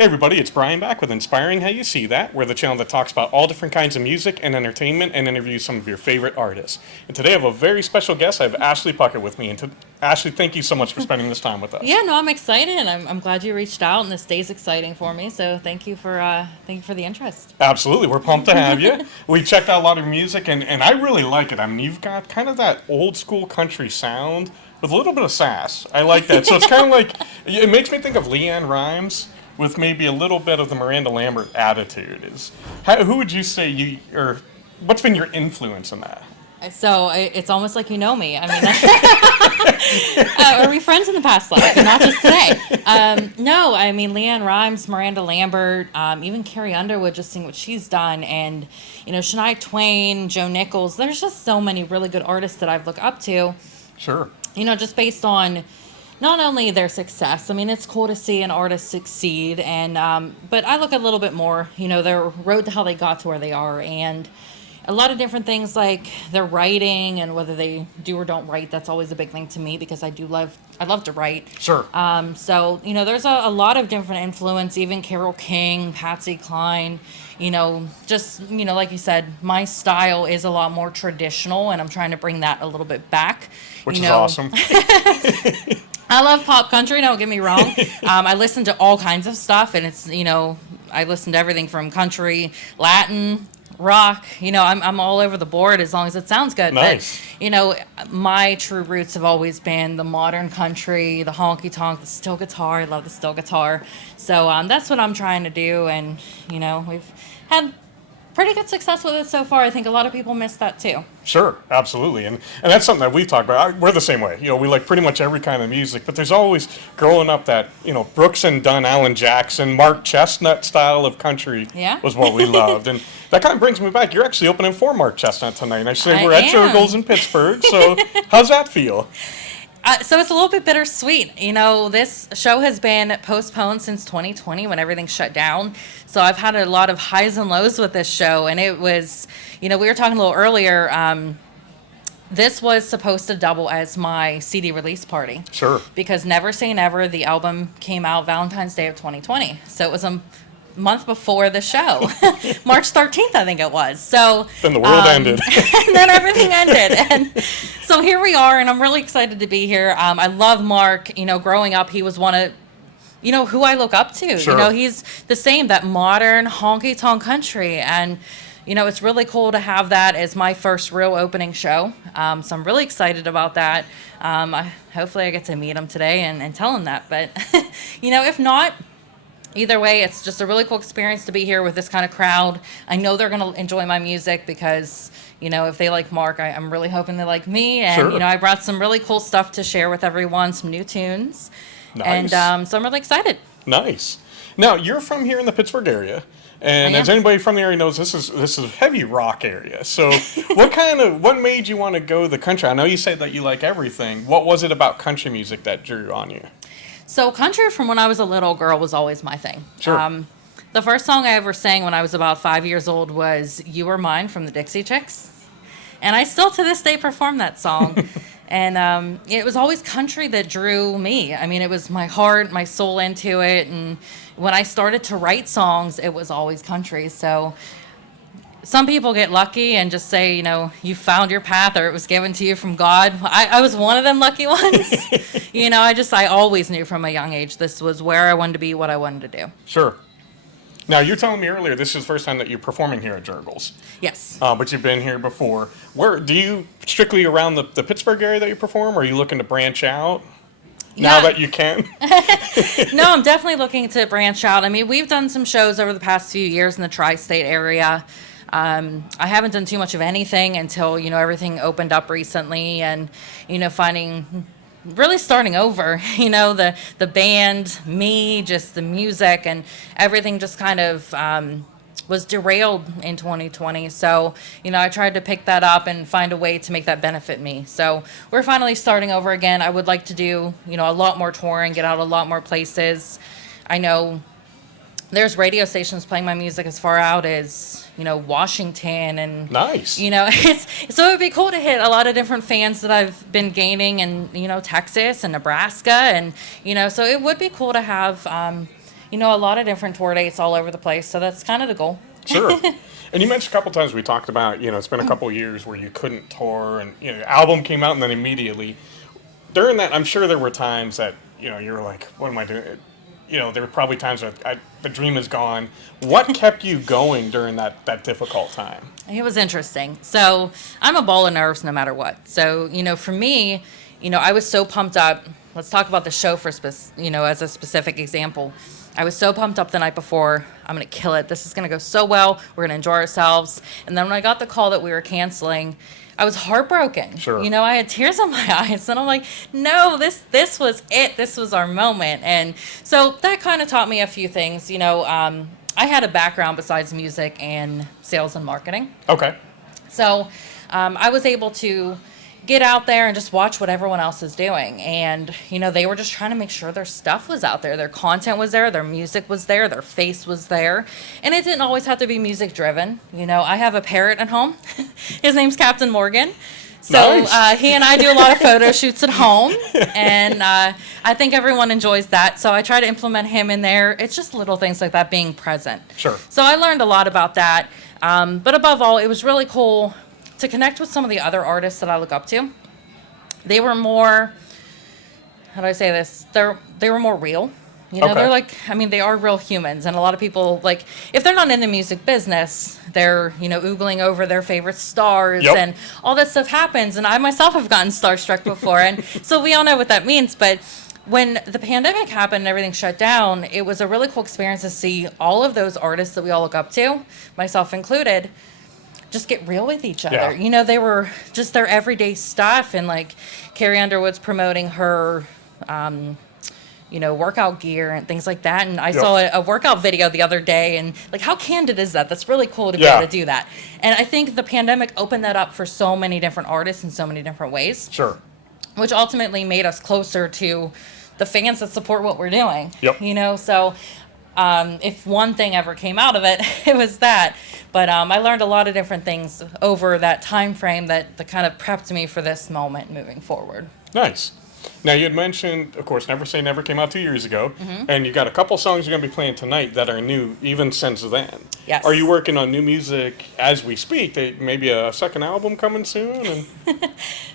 Hey everybody, it's Brian back with Inspiring How You See That. We're the channel that talks about all different kinds of music and entertainment and interviews some of your favorite artists. And today I have a very special guest. I have Ashley Puckett with me. And Ashley, thank you so much for spending this time with us. Yeah, no, I'm excited, and I'm glad you reached out, and this day's exciting for me. So thank you for the interest. Absolutely, we're pumped to have you. We checked out a lot of your music, and I really like it. I mean, you've got kind of that old school country sound with a little bit of sass. I like that. So it's kind of like, it makes me think of Leanne Rimes, with maybe a little bit of the Miranda Lambert attitude. Who would you say or what's been your influence in that? So it's almost like you know me. I mean, are we friends in the past life, and not just today? No, I mean, Leanne Rimes, Miranda Lambert, even Carrie Underwood, just seeing what she's done, and Shania Twain, Joe Nichols. There's just so many really good artists that I've looked up to. Sure. Just based on not only their success. I mean, it's cool to see an artist succeed, and but I look a little bit more, their road to how they got to where they are, and a lot of different things like their writing and whether they do or don't write. That's always a big thing to me because I love to write. Sure. So there's a lot of different influence. Even Carole King, Patsy Cline. Just like you said, my style is a lot more traditional, and I'm trying to bring that a little bit back. Which is awesome. I love pop country, don't get me wrong. I listen to all kinds of stuff, and it's, I listen to everything from country, Latin, rock. I'm all over the board as long as it sounds good. Nice. But, my true roots have always been the modern country, the honky tonk, the steel guitar. I love the steel guitar. So that's what I'm trying to do, and, we've had pretty good success with it so far. I think a lot of people miss that too. Sure, absolutely, and that's something that we've talked about. We're the same way. We like pretty much every kind of music, but there's always growing up that Brooks and Dunn, Alan Jackson, Mark Chesnutt style of country was what we loved, and that kind of brings me back. You're actually opening for Mark Chesnutt tonight. And I say we're at jergels in Pittsburgh. So how's that feel? So it's a little bit bittersweet. This show has been postponed since 2020 when everything shut down. So I've had a lot of highs and lows with this show. And it was, we were talking a little earlier. This was supposed to double as my CD release party. Sure. Because Never Say Never, the album came out Valentine's Day of 2020. So it was a month before the show. March 13th, I think it was. So then the world ended. And then everything ended. And so here we are, and I'm really excited to be here. I love Mark. Growing up, he was one of, who I look up to. Sure. He's the same, that modern honky-tonk country. And, it's really cool to have that as my first real opening show. So I'm really excited about that. Hopefully I get to meet him today and tell him that. But, if not, either way, it's just a really cool experience to be here with this kind of crowd. I know they're going to enjoy my music because, if they like Mark, I'm really hoping they like me. And, sure. I brought some really cool stuff to share with everyone, some new tunes. Nice. And so I'm really excited. Nice. Now, you're from here in the Pittsburgh area. And as anybody from the area knows, this is a heavy rock area. So what made you want to go the country? I know you said that you like everything. What was it about country music that drew on you? So country from when I was a little girl was always my thing. Sure. The first song I ever sang when I was about 5 years old was You Were Mine from the Dixie Chicks. And I still to this day perform that song. And it was always country that drew me. I mean, it was my heart, my soul into it. And when I started to write songs, it was always country. So some people get lucky and just say, you found your path or it was given to you from God. I was one of them lucky ones. I always knew from a young age this was where I wanted to be, what I wanted to do. Sure. Now, you're telling me earlier this is the first time that you're performing here at Jergels. Yes. But you've been here before. Where do you strictly around the Pittsburgh area that you perform, or are you looking to branch out now that you can? No, I'm definitely looking to branch out. I mean, we've done some shows over the past few years in the tri-state area. I haven't done too much of anything until, everything opened up recently and, really starting over, the band, me, just the music and everything just kind of was derailed in 2020. So, I tried to pick that up and find a way to make that benefit me. So we're finally starting over again. I would like to do, a lot more touring, get out a lot more places. I know there's radio stations playing my music as far out as, Washington and nice. So it would be cool to hit a lot of different fans that I've been gaining in, Texas and Nebraska and, so it would be cool to have, a lot of different tour dates all over the place. So that's kind of the goal. Sure. And you mentioned a couple times we talked about, it's been a couple years where you couldn't tour and, the album came out and then immediately. During that, I'm sure there were times that, you were like, what am I doing? There were probably times where the dream is gone. What kept you going during that difficult time? It was interesting. So I'm a ball of nerves no matter what. So, for me, I was so pumped up. Let's talk about the show for, as a specific example. I was so pumped up the night before. I'm going to kill it. This is going to go so well. We're going to enjoy ourselves. And then when I got the call that we were canceling, I was heartbroken. Sure. I had tears in my eyes. And I'm like, no, this was it. This was our moment. And so that kind of taught me a few things. I had a background besides music and sales and marketing. Okay. So I was able to get out there and just watch what everyone else is doing. And, they were just trying to make sure their stuff was out there. Their content was there. Their music was there. Their face was there. And it didn't always have to be music driven. I have a parrot at home. His name's Captain Morgan. So nice. He and I do a lot of photo shoots at home. And I think everyone enjoys that. So I try to implement him in there. It's just little things like that, being present. Sure. So I learned a lot about that. But above all, it was really cool to connect with some of the other artists that I look up to. They were more, how do I say this? They were more real. Okay. They're like, they are real humans. And a lot of people, like, if they're not in the music business, they're, oogling over their favorite stars. Yep. And all that stuff happens. And I myself have gotten starstruck before. And so we all know what that means. But when the pandemic happened and everything shut down, it was a really cool experience to see all of those artists that we all look up to, myself included, just get real with each other. Yeah. They were just their everyday stuff. And like Carrie Underwood's promoting her, workout gear and things like that. And I saw a workout video the other day, and like, how candid is that? That's really cool to be able to do that. And I think the pandemic opened that up for so many different artists in so many different ways. Sure. Which ultimately made us closer to the fans that support what we're doing. Yep. So if one thing ever came out of it, it was that. But I learned a lot of different things over that time frame that kind of prepped me for this moment moving forward. Nice. Now, you had mentioned, of course, Never Say Never came out 2 years ago, and you got a couple songs you're going to be playing tonight that are new even since then. Yes. Are you working on new music as we speak? Maybe a second album coming soon? And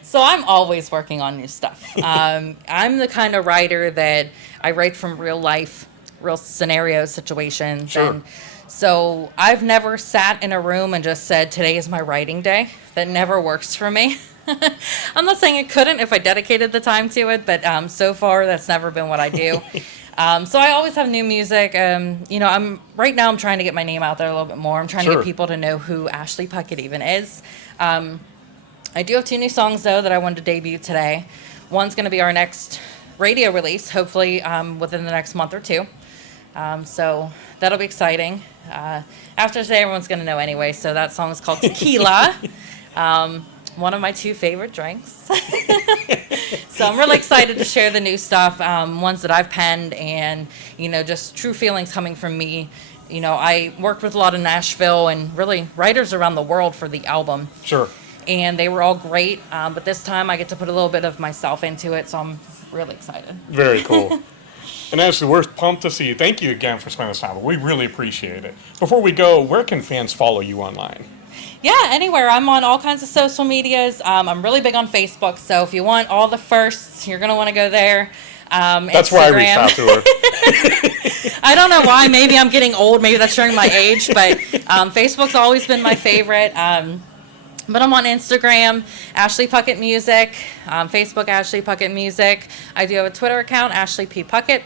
So I'm always working on new stuff. I'm the kind of writer that I write from real life, real scenarios, situations. Sure. And so I've never sat in a room and just said, today is my writing day. That never works for me. I'm not saying it couldn't if I dedicated the time to it, but so far that's never been what I do. So I always have new music. Right now I'm trying to get my name out there a little bit more. I'm trying to get people to know who Ashley Puckett even is. I do have 2 new songs though that I wanted to debut today. One's going to be our next radio release, hopefully within the next month or 2. So that'll be exciting. After today, everyone's going to know anyway. So that song is called Tequila. One of my 2 favorite drinks. So I'm really excited to share the new stuff, ones that I've penned, and, just true feelings coming from me. I worked with a lot of Nashville and really writers around the world for the album. Sure. And they were all great, but this time I get to put a little bit of myself into it, so I'm really excited. Very cool. And Ashley, we're pumped to see you. Thank you again for spending this time. We really appreciate it. Before we go, where can fans follow you online? Yeah, anywhere. I'm on all kinds of social medias. I'm really big on Facebook, so if you want all the firsts, you're going to want to go there. That's where I reached out to her. I don't know why. Maybe I'm getting old. Maybe that's showing my age, but Facebook's always been my favorite. But I'm on Instagram, Ashley Puckett Music, Facebook, Ashley Puckett Music. I do have a Twitter account, Ashley P. Puckett.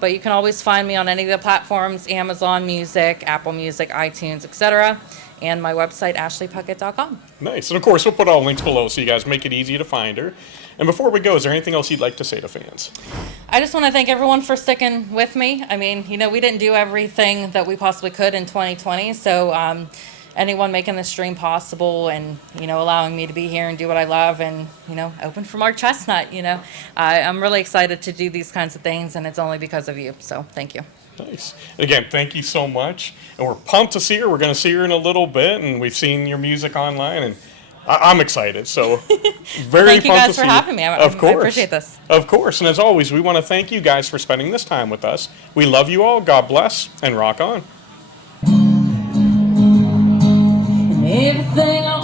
But you can always find me on any of the platforms, Amazon Music, Apple Music, iTunes, etc., and my website, ashleypuckett.com. Nice. And, of course, we'll put all links below so you guys make it easy to find her. And before we go, is there anything else you'd like to say to fans? I just want to thank everyone for sticking with me. I mean, we didn't do everything that we possibly could in 2020, so anyone making this stream possible and, allowing me to be here and do what I love and, open for Mark CHESNUTT, I'm really excited to do these kinds of things, and it's only because of you, so thank you. Nice. And again, thank you so much. And we're pumped to see her. We're going to see her in a little bit, and we've seen your music online, and I'm excited. So very Thank you pumped guys to for see having me. Of course. I appreciate this. Of course. And as always, we want to thank you guys for spending this time with us. We love you all. God bless and rock on. Everything I